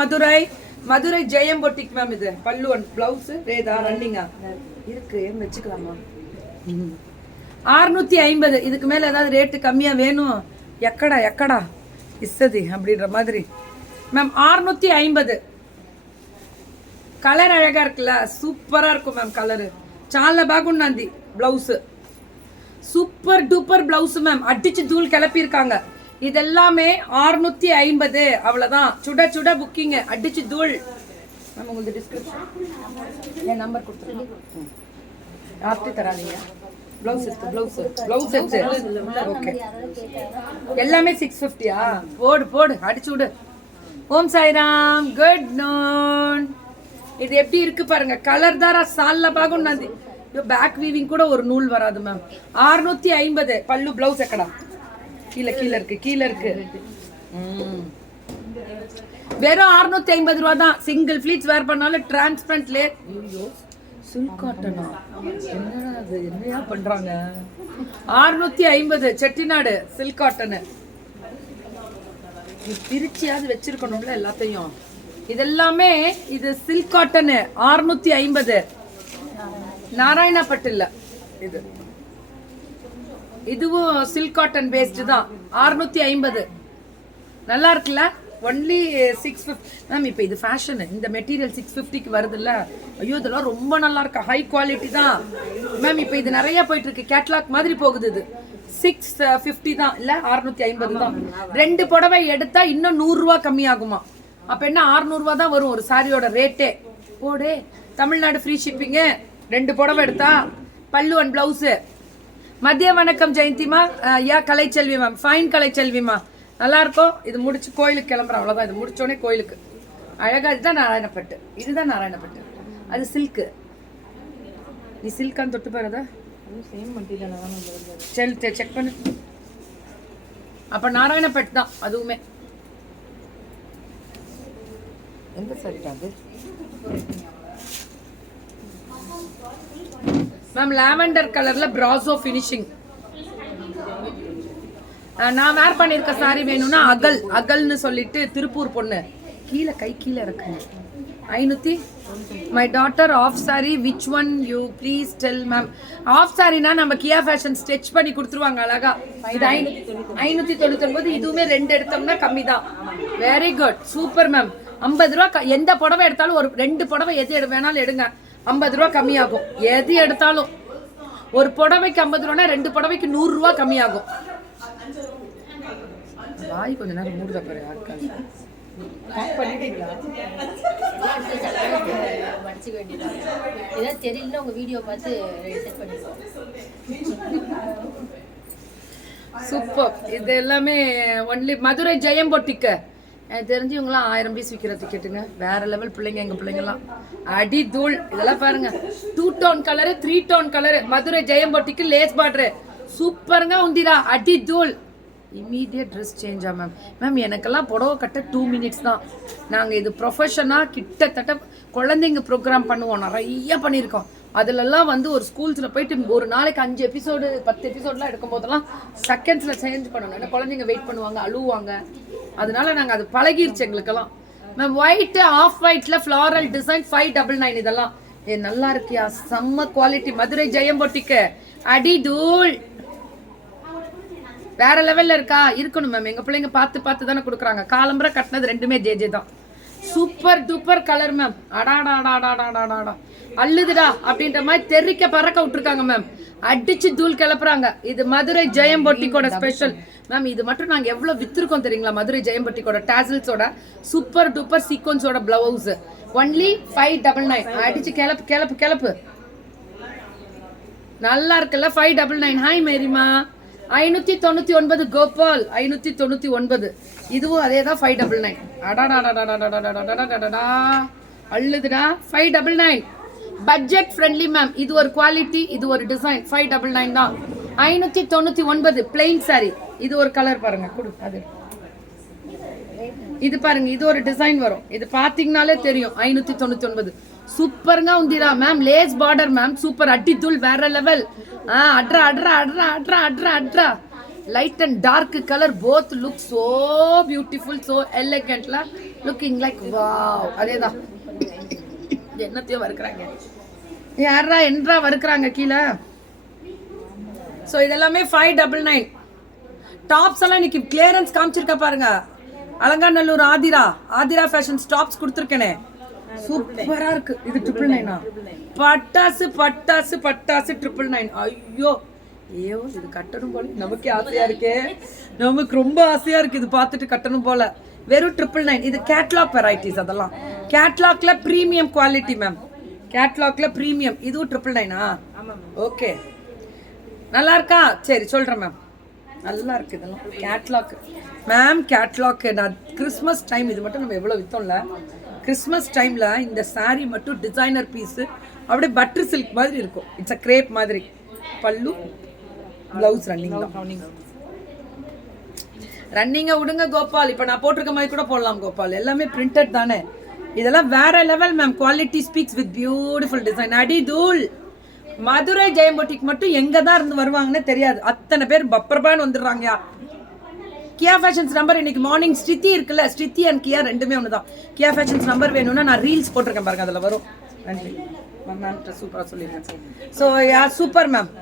மதுரை மதுரை ஜெயம் boutique ma'am. இது பல்லு one blouse ரேதா ரன்னிங்கா இருக்கு வச்சுக்கலாமா? 650. இதுக்கு மேல ஏதாவது ரேட்டு கம்மியா வேணும்? எக்கடா எக்கடா இசதி அப்படின்ற மாதிரி மேம். 650. கலர் அழகா இருக்குல்ல, சூப்பரா இருக்கும் மேம். கலரு చాలా బాగుంది. Blouse super duper blouse ma'am. அடிச்சு தூள் கிளப்பி இருக்காங்க. இதெல்லாமே 650. அவ்வளவுதான். சுட சுட புக்கிங். அடிச்சு தூள் மேம். உங்களுக்கு டிஸ்கிரிப்ஷன் என் நம்பர் கொடுத்துருக்கேன். ஆப்டி தராதீங்க. பிளவுஸ் எடுத்து பிளவுஸ் எடுத்து ஓகே. எல்லாமே 650யா? போடு போடு அடிச்சு விடு. ஓம் சாய்ராம். Good noon. இது எப்படி இருக்கு பாருங்க. கலர் தாரா சால்ல பாகும் நந்தி. பேக் வீவிங் கூட ஒரு நூல் வராது மேம். 650. பல்லு பிளவுஸ் எக்கடா? கீழே இருக்கு. வெறும் 650 ரூபா தான். சிங்கிள் ஃபிளீட்ஸ் வேர் பண்ணாலும் டிரான்ஸ்பரண்ட் லே. சில்க் காட்டனா என்னடா அது? என்னையா பண்றாங்க? 650 செட்டிநாடு சில்க் காட்டன். பிரிச்சியாவது வச்சிருக்கணும்ல எல்லாத்தையும். இதெல்லாமே இது சில்க் காட்டன் 650. நாராயணப்பட்டு இல்ல இது. இதுவும் சில்க் காட்டன் பேஸ்ட் தான். 650. நல்லா இருக்குல்ல? Only 650 ma'am. இப்போ இது ஃபேஷன். இந்த மெட்டீரியல் 650க்கு வருது இல்ல? ஐயோ இதெல்லாம் ரொம்ப நல்லா இருக்கு. ஹை குவாலிட்டி தான் மேம். இப்போ இது நிறைய போயிட்டு இருக்கு. கேட்லாக் மாதிரி போகுது. இது 650 தான் இல்ல? 650 தான். 2 புடவை எடுத்தா இன்னும் 100 ரூபா கம்மியாகுமா? அப்ப என்ன 600 ரூபா தான் வரும் ஒரு சாரியோட ரேட்டே. போடே. Tamil Nadu free shipping. 2 புடவை எடுத்தா. பல்லு அண்ட் பிளவுஸ். மதிய வணக்கம் ஜெயந்திமா. Yeah Kalaiselvi ma'am. ஃபைன் கலைச்செல்விமா. நல்லா இருக்கும். இது முடிச்சு கோயிலுக்கு கிளம்புறேன். அவ்வளவுதான். இது முடிச்சோடனே கோயிலுக்கு அழகா. இதுதான் நாராயணப்பட்டு. இதுதான் நாராயணப்பட்டு. அது சில்க்கு. நீ சில்கான்னு தொட்டு பாருதா? செக் பண்ணு. அப்ப நாராயணப்பட்டு தான் அதுவுமே. எந்த சைட் அது மேம்? லாவெண்டர் கலர்ல பிராசோ ஃபினிஷிங். நான் வேர் பண்ணிருக்க சாரி வேணும்னா அகல்னு சொல்லிட்டு திருப்பூர் பொண்ணு. கீழே இருக்கு. 500. My daughter of sari which one you please tell ma'am. Of சாரினா நம்ம கியா ஃபேஷன் ஸ்டிச் பண்ணி கொடுத்துருவாங்க அழகா. இது 599. இதுவுமே 2 எடுத்தோம்னா கம்மி தான். Very good super ma'am. 50 ரூபா. எந்த புடவை எடுத்தாலும் ஒரு 2 புடவை எது வேணாலும் எடுங்க. 50 ரூபா கம்மியாகும். எது எடுத்தாலும் ஒரு புடவைக்கு 50 ரூபானா 2 புடவைக்கு 100 ரூபா கம்மியாகும். வாய் கொஞ்ச நேரம் மூடுதா பாரு. தெரியல உங்க வீடியோ பார்த்து சூப்பர். இது எல்லாமே ஒன்லி மதுரை ஜெயம் பொட்டிக்கு. எனக்கு தெரிஞ்சவங்களாம் 1000 பீஸ் விற்கிற டிக்கெட்டுங்க. வேற லெவல் பிள்ளைங்க. எங்க பிள்ளைங்கலாம் அடி தூள். இதெல்லாம் பாருங்க. 2 tone colour 3 tone colour. Madurai Jeyam boutique lace border சூப்பருங்க. உண்டிரா அடி தூள். இமீடியட் ட்ரெஸ் சேஞ்சா மேம்? மேம் எனக்கெல்லாம் புடவை கட்ட 2 மினிட்ஸ் தான். நாங்கள் இது ப்ரொஃபஷனாக கிட்டத்தட்ட குழந்தைங்க ப்ரோக்ராம் பண்ணுவோம். நிறைய பண்ணியிருக்கோம். அதுலலாம் வந்து ஒரு ஸ்கூல்ஸில் போயிட்டு ஒரு நாளைக்கு 5 எபிசோடு 10 எபிசோடெலாம் எடுக்கும் போதெல்லாம் செகண்ட்ஸில் சேஞ்ச் பண்ணணும். ஏன்னா குழந்தைங்க வெயிட் பண்ணுவாங்க, அழுவாங்க. அதனால நாங்கள் அது பழகிருச்சு எங்களுக்கெல்லாம். மேம் ஒயிட் ஆஃப் ஒயிட்ல ஃப்ளாரல் டிசைன் 599. இதெல்லாம் நல்லா இருக்கியா? செம்ம குவாலிட்டி. மதுரை ஜெயம் பொட்டிக்கு அடி தூள். வேற லெவல்ல இருக்கா? இருக்கணும் மேம். எங்க பிள்ளைங்க பார்த்து தானே கொடுக்குறாங்க. காலம்பரை கட்டினது 2மே ஜே தான். Super duper colour ma'am. அடாடாடாடாடாடாடா அல்லுதுடா அப்படின்ற மாதிரி தெறிக்க பறக்க விட்டுருக்காங்க மேம். அடிச்சு தூள் கிளப்புறாங்க. இது மதுரை ஜெயம் பொட்டிக்கோட ஸ்பெஷல் மேம். இது மட்டும் நாங்க எவ்வளவு வித்திருக்கோம் தெரியுங்களா? மதுரை ஜெயம் பொட்டிக்கோட டாசல்ஸோட சூப்பர் டூப்பர் சீக்வன்ஸோட பிளவுஸ் ஒன்லி 599. அடிச்சு கிளப்பு. நல்லா இருக்குல்ல? 599. ஹாய் மேரிமா. 599 கோபால். 599. இதுவும் அதே தான் 599. அடாடாடாடாடாடாடாடாடாடாடா அள்ளுதுடா. 599 பட்ஜெட் ஃப்ரெண்ட்லி மேம். இது ஒரு குவாலிட்டி, இது ஒரு டிசைன். 599 தான். 599 பிளெயின் சாரி. இது ஒரு கலர் பாருங்க. கொடு அது. இது பாருங்க. இது ஒரு டிசைன் வரும். இது பாத்தீங்கன்னாலே தெரியும். 599 சூப்பருங்க உந்திரா ma'am. Lace border ma'am. Super அட்டி தூள் வேற லெவல். அட்ரா அட்ரா அட்ரா அட்ரா அட்ரா அட்ரா light and dark color both look so beautiful, so elegant la, looking like wow. அதேதா என்னத்தையோ வறுக்குறாங்க, யாரா என்றா வறுக்குறாங்க கீழே. ஸோ இதெல்லாமே 599. டாப்ஸ் எல்லாம் இன்னைக்கு கிளியரன்ஸ் காமிச்சிருக்க பாருங்க. அலங்காநல்லூர் ஆதிரா ஃபேஷன்ஸ் டாப்ஸ் கொடுத்துருக்கேனே, சூப்பரா இருக்கு. இது 999. பட்டாசு 999. ஐயோ இது கட்டணும் போல, நமக்கே ஆசையா இருக்கே, நமக்கு ரொம்ப ஆசையா இருக்கு இது பார்த்துட்டு கட்டணும் போல. வெறும் 999. இது கேட்லாக் வெரைட்டிஸ், அதெல்லாம் கேட்லாக்ல பிரீமியம் குவாலிட்டி மேம், கேட்லாக்ல பிரீமியம். இதுவும் 999. ஓகே, நல்லா இருக்கா? சரி சொல்றேன் மேம், நல்லா இருக்கு இதெல்லாம் கேட்லாக் மேம். கேட்லாக் நான் கிறிஸ்மஸ் டைம் இது மட்டும் நம்ம எவ்வளோ விற்றோம்ல, கிறிஸ்மஸ் டைமில் இந்த சாரீ மட்டும் டிசைனர் பீஸு அப்படியே பட்டர் சில்க் மாதிரி இருக்கும். இட்ஸ் அ கிரேப் மாதிரி. பல்லு ப்ளவுஸ் ரன்னிங்கை விடுங்க கோபால். இப்போ நான் போட்டிருக்க மாதிரி கூட போடலாம் கோபால், எல்லாமே பிரிண்டட் தானே. இதெல்லாம் வேற level ma'am. Quality speaks with beautiful design. அடி தூள். மதுரை ஜெயம் பொட்டிக் மட்டும் எங்க தான் இருந்து வருவாங்கன்னு தெரியாது, அத்தனை பேர் பப்பர்பான்னு வந்துடுறாங்க. கியா ஃபேஷன்ஸ் நம்பர் இன்னைக்கு மார்னிங் ஸ்ருதி இருக்குல்ல, ஸ்ருதி அண்ட் கியா ரெண்டுமே ஒன்று தான். கியா ஃபேஷன்ஸ் நம்பர் வேணும்னா நான் ரீல்ஸ் போட்டிருக்கேன் பாருங்க, அதில் வரும். நன்றி மேம், சூப்பராக சொல்லியிருக்கேன். So yeah super ma'am.